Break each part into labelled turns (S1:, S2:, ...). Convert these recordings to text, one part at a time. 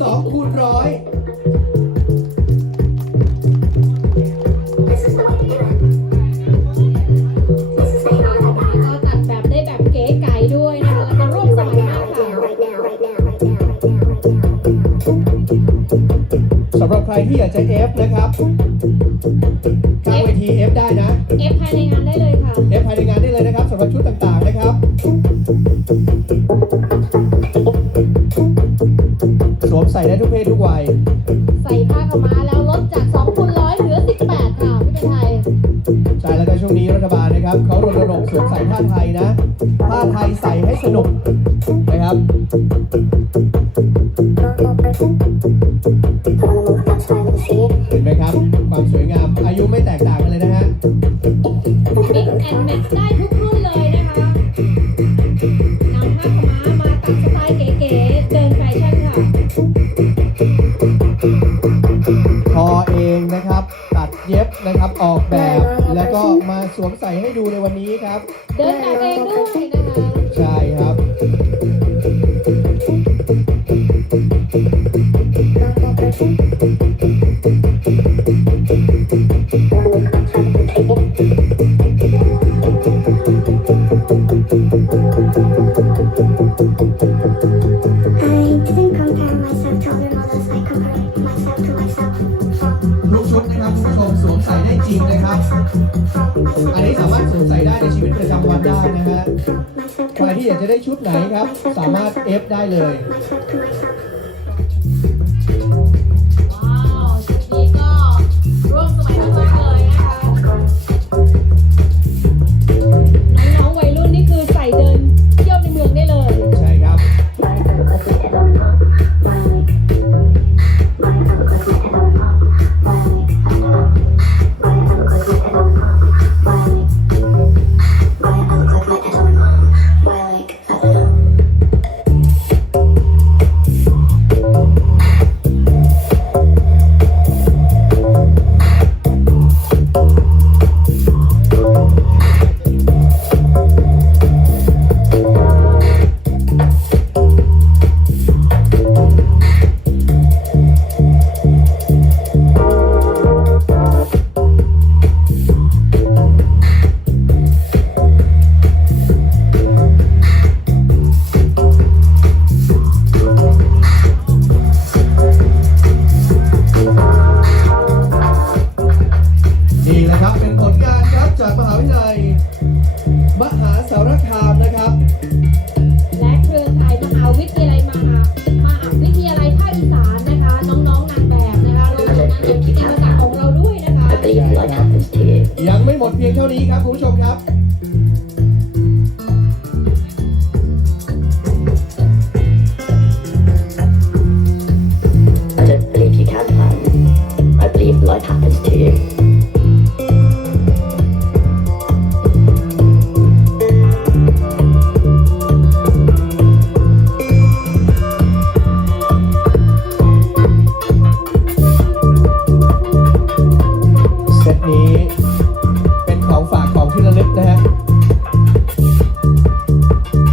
S1: ครับนี่คือรุ่น2คูณร้อย
S2: This is the way to do it. This is the way to do it.
S3: ก็ตัดแบบได้แบบเก๋ไก๋ด้วยนะคะแล้วก็ร่วมสมัย
S2: Right
S3: มา
S2: now,
S3: ก
S2: right
S3: ค่ะ
S2: now, right now, right now, right now, right now, right now, right now.
S1: สำหรับใครที่อยากจะ F นะครับข้างเวที F ได้นะ
S3: เอฟภายในงานได้เลยค่ะ
S1: F ภายในงานได้เลยนะครับสำหรับชุดต่างๆนะครับ สวมใส่ได้ทุกเพศทุกวัย
S3: ใส่ผ้าขาวม้าแล้วลดจาก2คูณร้อยเหลือ 18 ค่ะพี่เป็นไทย
S1: ใช่แล้วก็ช่วงนี้รัฐบาลนะครับเขารณรงค์สวมใส่ผ้าไทยนะ ผ้าไทยใส่ให้สนุกนะครับ
S2: That's fine with the seat.
S1: เห็นไหมครับ ความสวยงามอายุไม่แตกต่างกัน
S3: ส
S1: วมใส่ให้ดูในวันนี้ครับ
S3: เดินแบบเองด้วยนะคะ
S1: ใช่ครับ
S2: I didn't compare myself to other models. I compared myself to myself from
S1: ทุกชุดนะครับคุณผู้ชม ใส่ได้จริงนะครับ อันนี้สามารถสวมใส่ได้ในชีวิตประจำวันได้นะฮะใครที่อยากจะได้ชุดไหนครับ สามารถเอ
S3: ฟได้เลย
S1: จากมหาวิทยาลัย มหาสารคาม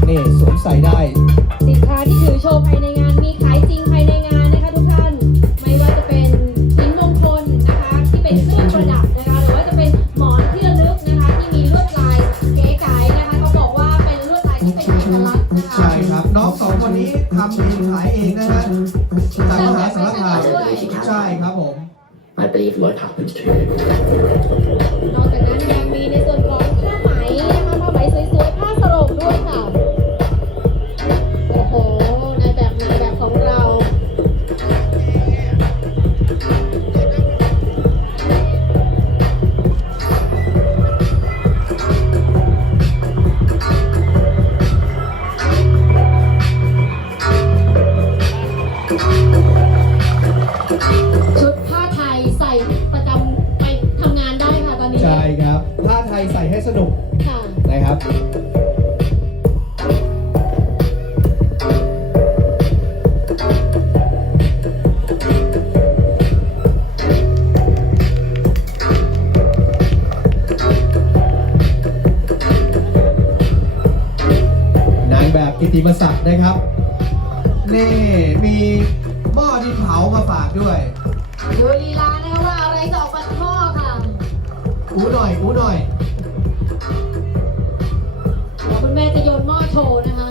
S1: นี่
S3: สวม
S1: ใส่ได้
S3: สินค้าที่ถือโชว์ภายในงานมีขายจริงภายในงานนะคะทุกท่าน ไม่ว่าจะเป็นหินมงคลนะคะที่เป็นเครื่องประดับนะคะหรือว่าจะเป็นหมอนที่ระลึกนะคะที่มีลวดลายเก๋ไก๋นะคะเขาบอกว่าเป็นลวดลายที่เป็นเอกลักษณ์นะคะ
S1: ใช่ครับ น้องสองคนนี้ทำเองขายเองนะฮะจากมหาสารคามใช่ครับผม
S4: I believe life happens
S3: นางแบบ
S1: กิติมศักดิ์นะครับ นี่มีหม้อดินเผามาฝากด้วย
S3: ดูลีลานะคะว่าอะไรจะออกมาจากหม้อค่ะ
S1: อูหน่อย อูหน่อย
S3: เดี๋ยวคุณแม่จะโยนหม้อโชว์นะคะ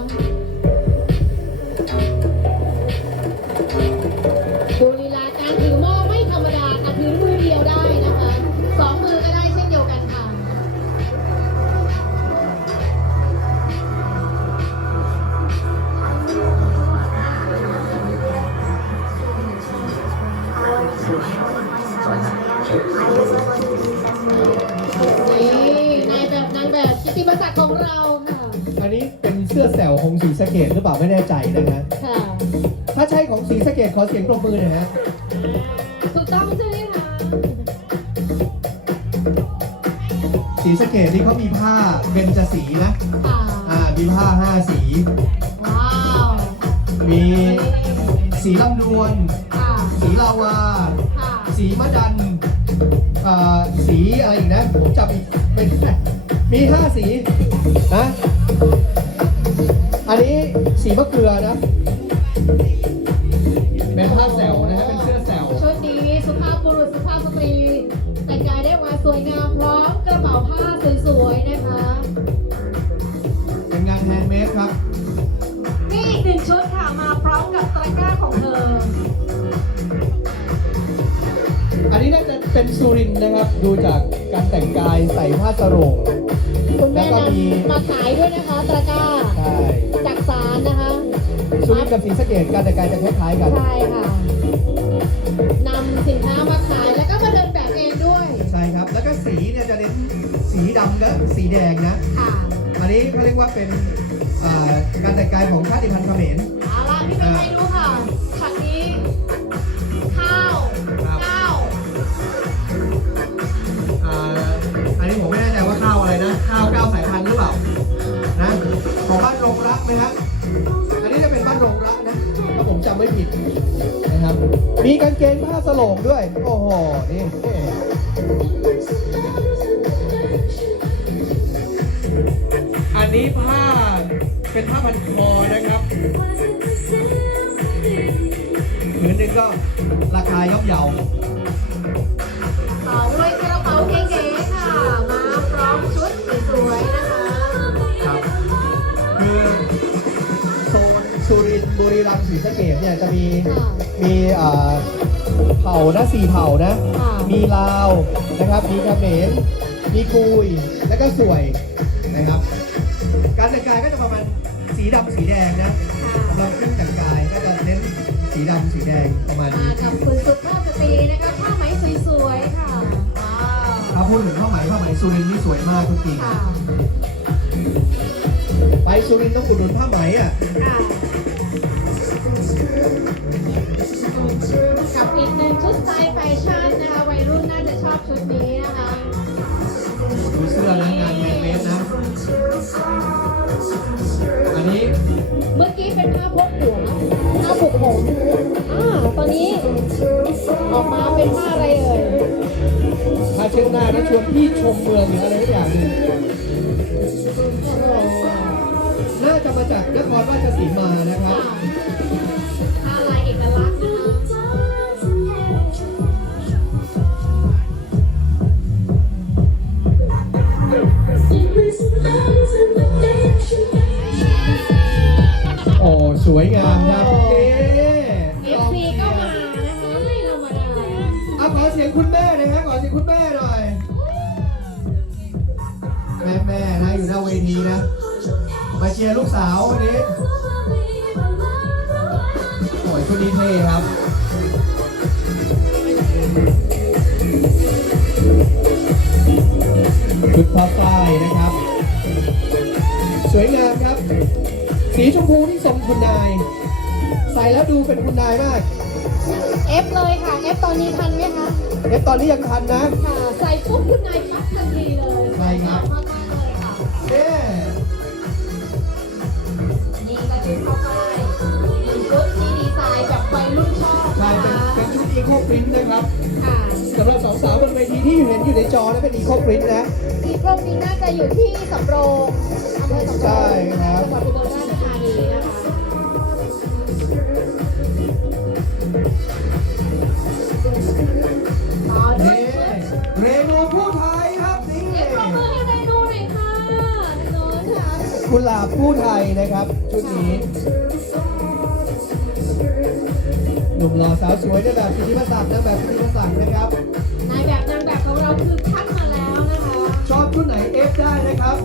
S3: เกด
S1: หรือเปล่าไม่แน่ใจนะฮะ
S3: ค่ะ
S1: ถ้าใช่ของสีสะเกดขอเสียงปรบมือหน่อยฮะ
S3: ถูกต้องใช่ไหมคะ
S1: สีสะเกดนี่เขามีผ้าเบญจสีนะ
S3: ค่ะ
S1: อ่ามีผ้าห้าสี
S3: ว้าว
S1: มีสีลำดวน
S3: ค่ะ
S1: สีลาวา
S3: ค่ะ
S1: สีมะดันอ่าสีอะไรอีกนะผมจำอีกไม่ได้มีห้าสีนะอันนี้ สีมะเกลือนะเป็นผ้าแสวนะฮะเป็นเสื้อแสว
S3: ชุดนี้สุภาพบุรุษสุภาพสตรีแต่งกายได้มาสวยงามพร้อมกระเป๋าผ้าสวยๆนะคะ
S1: เป็นงานแฮนด์เมดครับ
S3: นี่อีกหนึ่งชุดค่ะมาพร้อมกับตะกร้าของเธอ
S1: อันนี้น่าจะเป็นสุรินทร์นะครับ ดูจากการแต่งกายใส่ผ้าสโรง
S3: คุณแม่
S1: แล้วก็
S3: น
S1: มีำ
S3: มาขายด้วยนะคะตะกร้า กั
S1: บศรีสะเกดการแต่งกายจะคล้ายๆกัน
S3: ใช่ค่ะนำสินค้ามาขายแล้วก็มาเดินแบบเองด้วย
S1: ใช่ครับ แล้วก็สีเนี่ยจะเน้นสีดำกับสีแดงนะ
S3: ค่ะ
S1: อันนี้เขาเรียกว่าเป็นอ่าการแต่งกายของชาติพันธุ์เขมร
S3: เอาล่ะพี่เป็นไงดูค่ะช็อตนี้ ข้าว
S1: ครับ
S3: ข้าว
S1: อ่าอันนี้ผมไม่แน่ใจว่าข้าวอะไรนะ ข้าวเก้าสายพันธุ์หรือเปล่านะของบ้านรงรักไหมครัำไม่ผิดนะครับ มีกางเกงผ้าสโลงด้วย โอ้โห นี่อันนี้ผ้าเป็นผ้าพันคอนะครับผืนหนึ่งก็ราคาย่อมเยา
S3: ต่อด้วย
S1: รินทร์บุรีรัมย์ศรีสะเกษเนี่ยจะมี
S3: ค่ะ
S1: มีอ่าเผ่านะสี่เผ่านะ
S3: ค่ะ
S1: มีลาวนะครับ มีเขมรมีกุย แล้วก็สวยนะครับ การแต่งกายก็จะประมาณสีดำสีแดงนะสำหรับเครื่องแต่งกายก็จะเน้นสีดำสีแดงประมาณ
S3: มา
S1: นี้
S3: กับคุณสุภาพสตรีนะคะผ้าไหมสวยๆค่ะว้าว
S1: ถ้าพูดถึงผ้าไหมผ้าไหมสุรินทร์นี่สวยมากทุกที
S3: ค่ะ
S1: ไปสุรินทร์ต้องอุดหนุนผ้าไหมอะ
S3: ค่ กับอีกหนึ่งชุดสไตล์แฟชั่นนะคะวัยรุ่นน่าจะชอบชุดนี้นะคะ
S1: ดูเสื้อนะงานแฮนด์เมดนะ อันนี้
S3: เมื่อกี้เป็นผ้าพกหัวผ้าผูกผมอ่าตอนนี้ออกมาเป็นผ้าอะไรเอ่ย
S1: ถ้าเช็ดหน้าแล้วชวนพี่ชมเมืองหรืออะไรสักอย่างหนึ่งน่าจะมาจากนครราชสีมานะครับ ชุดนี้เท่ครับชุดผ้าฝ้ายนะครับ สวยงามครับ สีชมพูที่ทรงคุณนาย ใส่แล้วดูเป็นคุณนายมาก
S3: เอฟเลยค่ะ เอฟตอนนี้ทันไหมคะ
S1: เอ๊ะตอนนี้ยังทันนะ
S3: ค่ะ ใส่ปุ๊บขึ้นในปั๊บทันทีเลย ที่
S1: เห็นอยู่ในจอนี่เป็นอีโคปรินนะ
S3: อีโกรอบนี้น่าจะอยู่ที่สำโรงอำเภอสำโรง
S1: ใช่ครับ
S3: จังหวัดอุบลราชนีนะคะ อ๋อด้
S1: นี่ยเผู้ไทยครับเสีเรนูหน
S3: ่ผู้อง
S1: ๆคุหลาบผู้ไทยนะครับ ชุดนี้หนุ่มหล่อสาวสวยในแบบพิธีประสักนะแบบพิธีประสักนะครับ
S3: เราคือคัดมาแล้วนะคะ
S1: ชอบชุดไหนเอฟได้นะครับ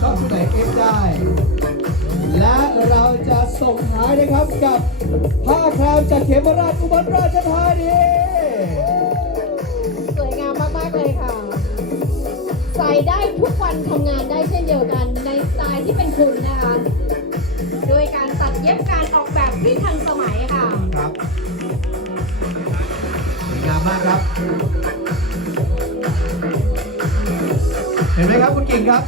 S1: ชอบชุดไหนเอฟได้ และเราจะส่งท้ายนะครับกับผ้าครามจากเขมราชอุบลราชธานี
S3: สวยงามมาก ๆ เลยค่ะ ใส่ได้ทุกวันทำงานได้เช่นเดียวกันในสไตล์ที่เป็นคุณนะคะ โดยการตัดเย็บการออกแบบที่ทันสมัยค่ะ
S1: ครับสวยงามมากครับ ห็นไหมครับคุณกิ่งครับ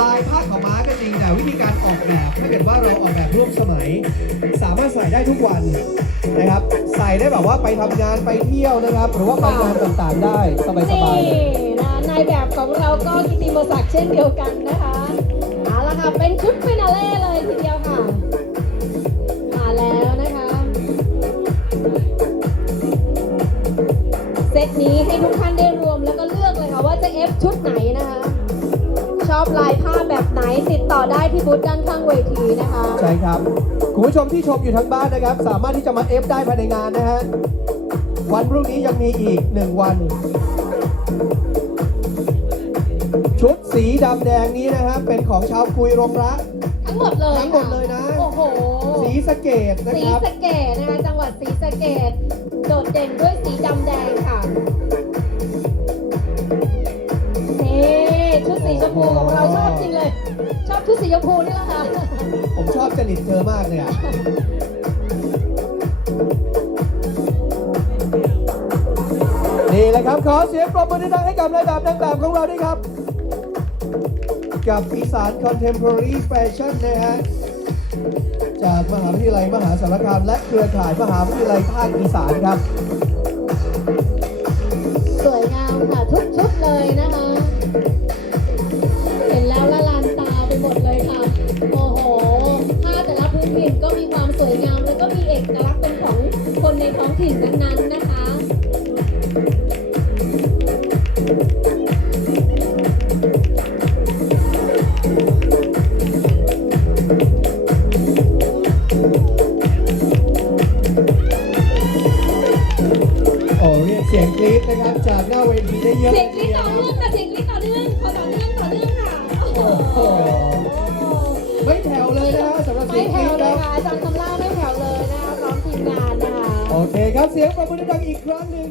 S1: ลายผ้าขาวม้าก็จริงแต่วิธีการออกแบบถ้าเกิดว่าเราออกแบบร่วมสมัย สามารถใส่ได้ทุกวันนะครับ ใส่ได้แบบว่าไปทำงานไปเที่ยวนะครับ หรือว่าไปงานต่างๆได้สบายๆเลย
S3: นี่นะนายแบบของเราก็กิติมศักดิ์เช่นเดียวกันนะคะเอาละค่ะเป็นชุดฟินาเล่เลยทีเดียวค่ะมาแล้วนะคะเซตนี้ให้ทุกท่านได้รวมแล้วก็เลือกเลยค่ะว่าจะเอฟชุดไหนนะคะ อบลายผ้าแบบไหนติดต่อได้ที่บูธด้านข้างเวทีนะคะ
S1: ใช่ครับคุณผู้ชมที่ชมอยู่ทางบ้านนะครับ สามารถที่จะมาเอฟได้ภายในงานนะฮะวันพรุ่งนี้ยังมีอีกหนึ่งวัน ชุดสีดำแดงนี้นะฮะเป็นของชาวคุยรงรัก
S3: ทั้งหมดเลย
S1: ทั้งหมดเลยนะ
S3: โอ้โห
S1: สีสะเกตนะ
S3: สี
S1: ครับ
S3: สะเกดนะคะจังหวัดสีสะเกดโดดเด่นด้วยสีดำแดงค่ะ ชุดสีชมพูนี่แหละค่ะ
S1: ผมชอบจริตเธอมากเลยอะนี่แหละครับ ขอเสียงปรบมือดังให้กับนายแบบนางแบบของเราด้วยครับ กับอีสานคอนเทม p o r a r y Fashion นะฮะจากมหาวิทยาลัยมหาสารคามและเครือข่ายมหาวิทยาลัยภาคอีสานครับ
S3: เสียงป
S1: รบมื
S3: อ
S1: ดังอีกครั้งหนึ่ง